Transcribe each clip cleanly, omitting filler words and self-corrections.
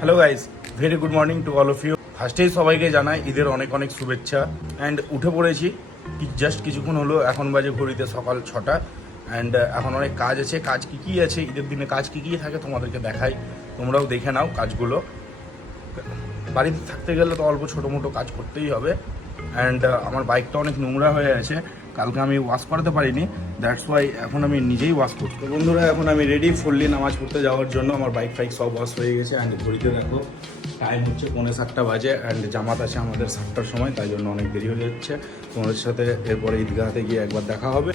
Hello guys, very good morning to all of you. ফার্স্টেই সবাইকে জানাই ঈদের অনেক অনেক শুভেচ্ছা। অ্যান্ড উঠে পড়েছি জাস্ট কিছুক্ষণ হলো, এখন বাজে ঘড়িতে সকাল 6টা। অ্যান্ড এখন অনেক কাজ আছে। কাজ কী আছে ঈদের দিনে, কাজ কী থাকে তোমাদেরকে দেখাই, তোমরাও দেখে নাও কাজগুলো। বাড়িতে থাকতে গেলে তো অল্প ছোটো মোটো কাজ করতেই হবে। অ্যান্ড আমার বাইকটা অনেক নোংরা হয়ে আছে, কালকে আমি ওয়াশ করাতে পারিনি, দ্যাটস ওয়াই এখন আমি নিজেই ওয়াশ করছি। তো বন্ধুরা, এখন আমি রেডি ফুললি নামাজ পড়তে যাওয়ার জন্য। আমার বাইক ফাইক সব ওয়াশ হয়ে গেছে। অ্যান্ড ঘড়িতে দেখো টাইম হচ্ছে 6:45 বাজে। অ্যান্ড জামাত আছে আমাদের 7টার সময়, তাই জন্য অনেক দেরি হয়ে যাচ্ছে। তোমাদের সাথে এরপরে ঈদগাহতে গিয়ে একবার দেখা হবে।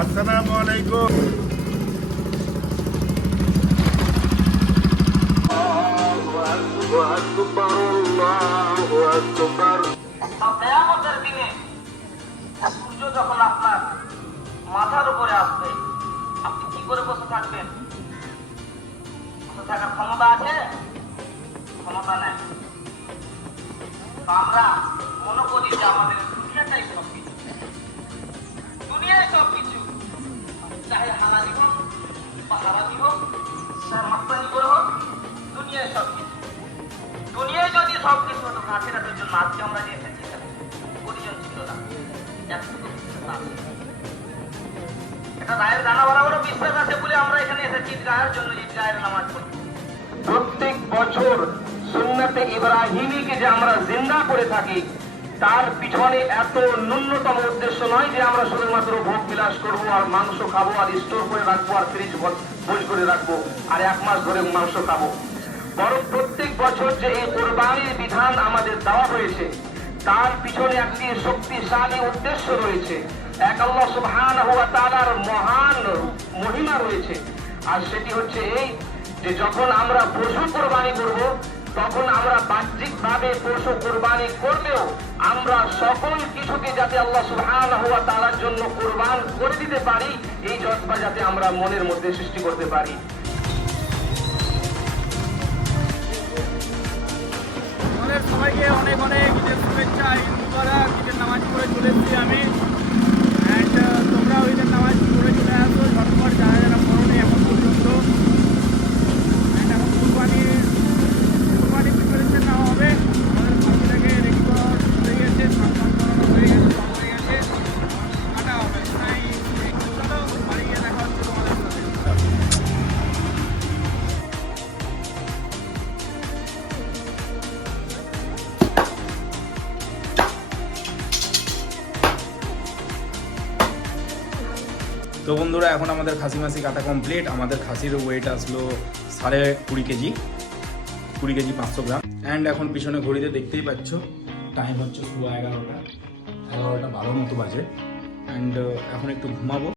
আসসালামু আলাইকুম। কিয়ামতের দিনে সূর্য যখন আপনার মাথার উপরে আসবে, আপনি কি করে বসে থাকবেন? বসে থাকার ক্ষমতা আছে? ক্ষমতা নেই। আমরা মনে করি যে আমাদের দুনিয়াটাই সবকিছু, দুনিয়ায় সবকিছু, চাহে হালালি হোক বা হারামি হোক, চাহে মাস্তানি করে হোক, দুনিয়ায় সবকিছু। দুনিয়ায় যদি সবকিছু হতো, আখিরাতের জন্য আজকে আমরা যে এসেছি পরিজন ছিল না, এটা রায়ের জানা বরাবর বিশ্বাস আছে বলে আমরা এখানে এসেছি ঈদগাহের জন্য, ঈদগাহের নামাজ পড়ি। প্রত্যেক বছর সুন্নাতে ইব্রাহিমীকে যে আমরা জিন্দা করে থাকি, তার পিছনে এত ন্যূনতম উদ্দেশ্য নয় যে আমরা শুধুমাত্র ভোগ বিলাস করবো আর মাংস খাবো আর স্টোর করে রাখবো আর ফ্রিজ বোঝ করে রাখবো আর 1 মাস ধরে মাংস খাবো। বরং প্রত্যেক বছর যে এই কোরবানির বিধান আমাদের দেওয়া হয়েছে, তার পিছনে একটি শক্তিশালী উদ্দেশ্য রয়েছে। এক আল্লাহ সুবহানাহু ওয়া তাআলার মহান মহিমা রয়েছে। আর সেটি হচ্ছে এই যে যখন আমরা পশু কোরবানি করব, তখন আমরা বাহ্যিকভাবে পশু কোরবানি করলেও আমরা সকল কিছুকে যাতে আল্লাহ সুবহানাহু ওয়া তাআলার জন্য কোরবান করে দিতে পারি, এই জজ্বা যাতে আমরা মনের মধ্যে সৃষ্টি করতে পারি। সবাইকে অনেক অনেক ঈদের শুভেচ্ছা, ঈদ মুবারক। ঈদের নামাজ পড়ে চলে এসেছি আমি। অ্যান্ড তোমরাও ঈদের নামাজ পড়ে চলে আসো ঝটপট, যারা যারা পড়োনি এখন পর্যন্ত। অ্যান্ড এখন কুরবানির প্রিপারেশন নেওয়া হবে। আমাদের ফাঁসিটাকে রেডি করা হয়ে গেছে, স্নান করানো হয়ে গেছে, সব হয়ে গেছে, কাটা হবে। তাই চলো বাড়ি গিয়ে দেখা হচ্ছে তোমাদের সাথে। তো বন্ধুরা, এখন আমাদের খাসি মাসি কাটা কমপ্লিট। আমাদের খাসির ওয়েট আসলো 20.5 কেজি, 20 কেজি 500 গ্রাম। অ্যান্ড এখন পিছনে ঘড়িতে দেখতেই পাচ্ছ টাইম হচ্ছে 11:30 মতো বাজে। অ্যান্ড এখন একটু ঘুমাবো।